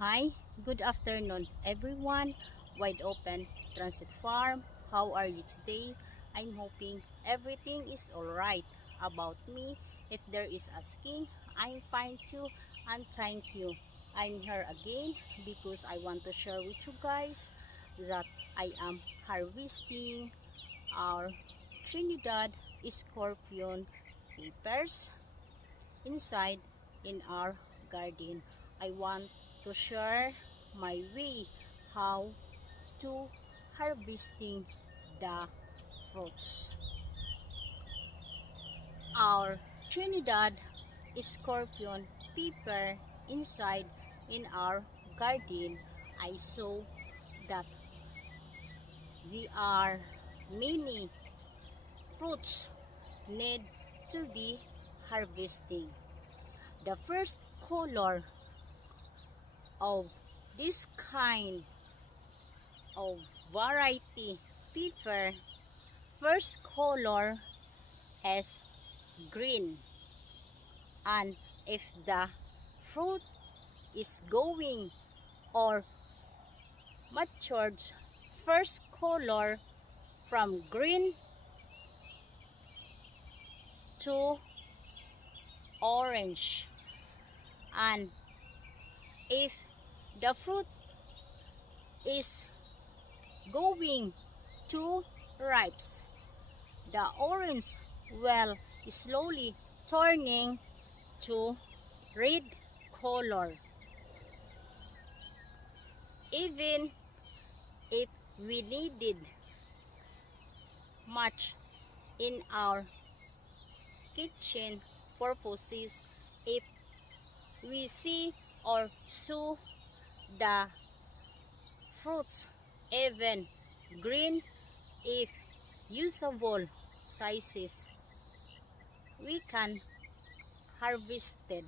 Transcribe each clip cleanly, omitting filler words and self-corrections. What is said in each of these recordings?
Hi, good afternoon everyone. Wide Open Transit Farm. How are you today? I'm hoping everything is alright. About me, if there is asking, I'm fine too and thank you. I'm here again because I want to share with you guys that I am harvesting our Trinidad Scorpion peppers inside in our garden. I want to share my way how to harvesting the fruits. Our Trinidad Scorpion pepper inside in our garden, I saw that there are many fruits need to be harvesting. The first color of this kind of variety pepper, first color is green, and if the fruit is going or matured, first color from green to orange, and if the fruit is going to ripes, the orange will slowly turning to red color. Even if we needed much in our kitchen purposes, if we see or saw the fruits even green, if usable sizes, we can harvest it.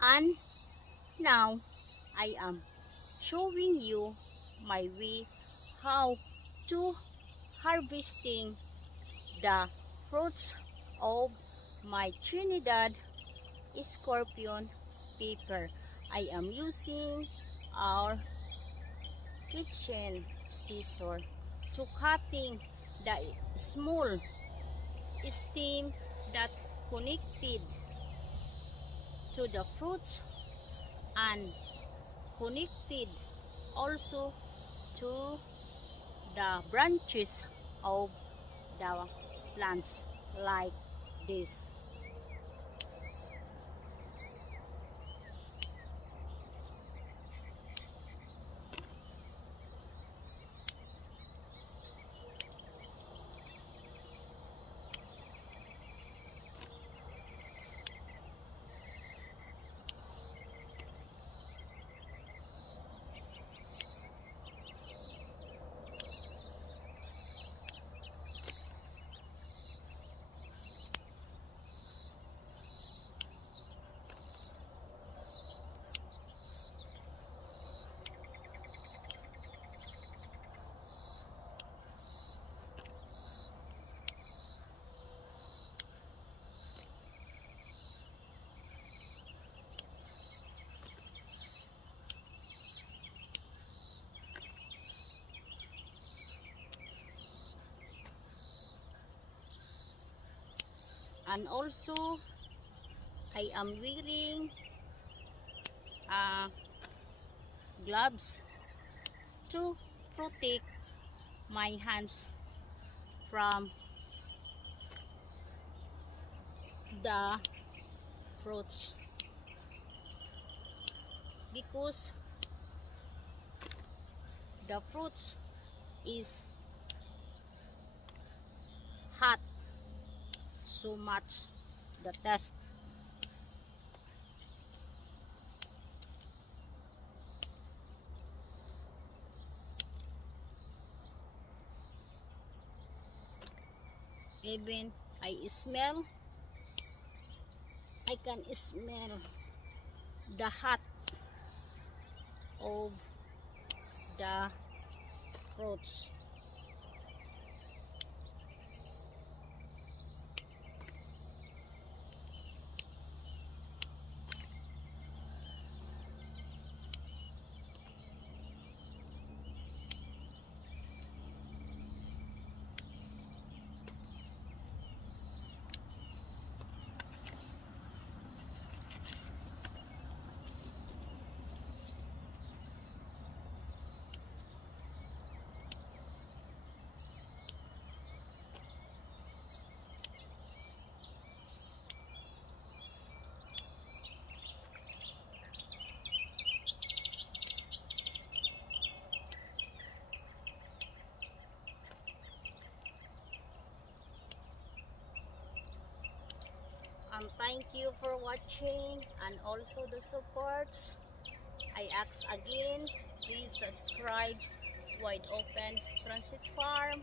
And now I am showing you my way how to harvesting the fruits of my Trinidad Scorpion pepper. I am using our kitchen scissor to cutting the small stem that connected to the fruits and connected also to the branches of the plants like this. And also I am wearing gloves to protect my hands from the fruits, because the fruits is hot so much the test. Even I can smell the hot of the fruits. Thank you for watching and also the supports. I ask again, please subscribe Wide Open Transit Farm